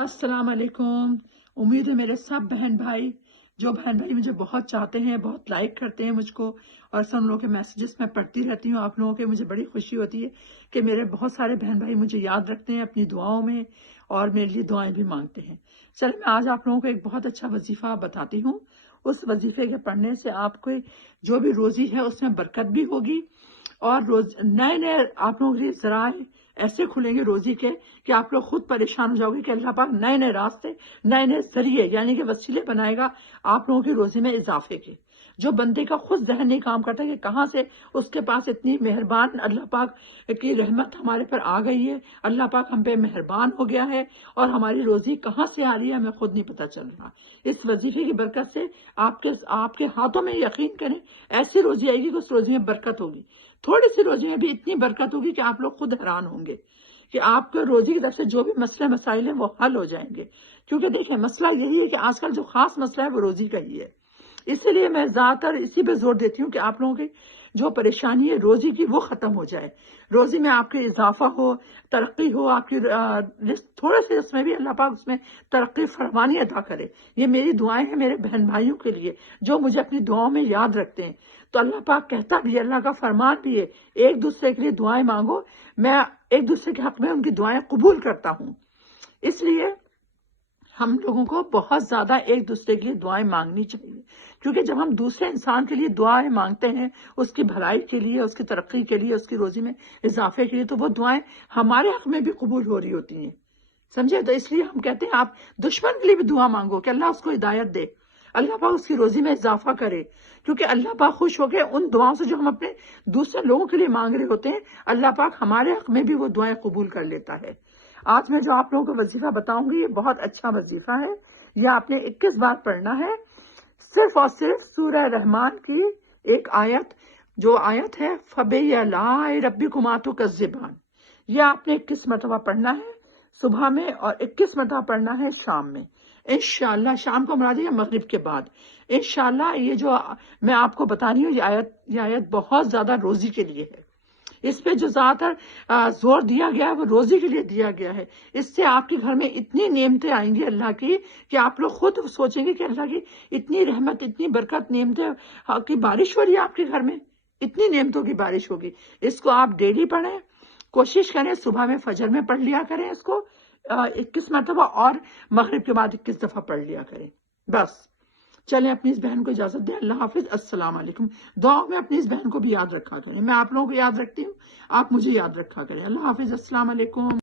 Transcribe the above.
अस्सलाम वालेकुम। उम्मीद है मेरे सब बहन भाई मुझे बहुत चाहते हैं, बहुत लाइक करते हैं मुझको, और सब लोगों के मैसेजेस मैं पढ़ती रहती हूँ आप लोगों के। मुझे बड़ी खुशी होती है कि मेरे बहुत सारे बहन भाई मुझे याद रखते हैं अपनी दुआओं में और मेरे लिए दुआएं भी मांगते हैं। चलिए मैं आज आप लोगों को एक बहुत अच्छा वजीफा बताती हूँ। उस वजीफे के पढ़ने से आपको जो भी रोजी है उसमें बरकत भी होगी, और रोज नए नए आप लोगों के लिए जराए ऐसे खुलेंगे रोजी के कि आप लोग खुद परेशान हो जाओगे कि अल्लाह पाक नए नए रास्ते, नए नए जरिए यानी कि वसीले बनाएगा आप लोगों की रोजी में इजाफे के। जो बंदे का खुद जहन नहीं काम करता कि कहाँ से उसके पास इतनी मेहरबान अल्लाह पाक की रहमत हमारे पर आ गई है, अल्लाह पाक हम पे मेहरबान हो गया है और हमारी रोजी कहाँ से आ रही है हमें खुद नहीं पता चल रहा। इस वजीफे की बरकत से आपके हाथों में यकीन करें ऐसी रोजी आएगी कि उस रोजी में बरकत होगी। थोड़ी सी रोजी में भी इतनी बरकत होगी कि आप लोग खुद हैरान होंगे कि आपके रोजी की तरफ से जो भी मसले मसाइल हैं वो हल हो जाएंगे। क्योंकि देखिए मसला यही है कि आजकल जो खास मसला है वो रोजी का ही है। इसीलिए मैं ज्यादातर इसी पे जोर देती हूँ कि आप लोगों की जो परेशानी है रोजी की वो खत्म हो जाए, रोजी में आपके इजाफा हो, तरक्की हो, आपकी थोड़े से उसमें भी अल्लाह पाक उसमें तरक्की फरमानी अदा करे। ये मेरी दुआएं हैं मेरे बहन भाइयों के लिए जो मुझे अपनी दुआओं में याद रखते हैं। तो अल्लाह पाक कहता भी है, अल्लाह का फरमान भी है, एक दूसरे के लिए दुआएं मांगो, मैं एक दूसरे के हक में उनकी दुआएं कबूल करता हूँ। इसलिए हम लोगों को बहुत ज्यादा एक दूसरे के लिए दुआएं मांगनी चाहिए, क्योंकि जब हम दूसरे इंसान के लिए दुआएं मांगते हैं उसकी भलाई के लिए, उसकी तरक्की के लिए, उसकी रोजी में इजाफे के लिए, तो वो दुआएं हमारे हक में भी कबूल हो रही होती हैं, समझे। तो इसलिए हम कहते हैं आप दुश्मन के लिए भी दुआ मांगो कि अल्लाह उसको हिदायत दे, अल्लाह पाक उसकी रोजी में इजाफा करे, क्योंकि अल्लाह पाक खुश हो गए उन दुआओं से जो हम अपने दूसरे लोगों के लिए मांग रहे होते हैं। अल्लाह पाक हमारे हक में भी वो दुआएं कबूल कर लेता है। आज मैं जो आप लोगों को वजीफा बताऊंगी ये बहुत अच्छा वजीफा है। ये आपने 21 बार पढ़ना है, सिर्फ और सिर्फ सूरह रहमान की एक आयत, जो आयत है फबेयलारब्बिकुमातु कज़्ज़िबान, ये आपने 21 मरतबा पढ़ना है सुबह में और 21 मरतबा पढ़ना है शाम में। इंशाअल्लाह शाम को मुराद है मगरिब के बाद। इंशाअल्लाह ये जो मैं आपको बता रही हूँ ये आयत बहुत ज्यादा रोजी के लिए है। इस पे जो ज्यादातर जोर दिया गया है वो रोजी के लिए दिया गया है। इससे आपके घर में इतनी नेमतें आएंगी अल्लाह की कि आप लोग खुद सोचेंगे कि अल्लाह की इतनी रहमत, इतनी बरकत, नेमतें की बारिश हो रही है आपके घर में, इतनी नेमतों की बारिश होगी। इसको आप डेली पढ़ें, कोशिश करें सुबह में फजर में पढ़ लिया करें इसको 21 मरतबा, और मगरिब के बाद 21 दफा पढ़ लिया करें बस। चलें अपनी इस बहन को इजाजत दें। अल्लाह हाफिज, अस्सलाम वालेकुम। दुआ में अपनी इस बहन को भी याद रखा करें, मैं आप लोगों को याद रखती हूँ, आप मुझे याद रखा करें। अल्लाह हाफिज, अस्सलाम वालेकुम।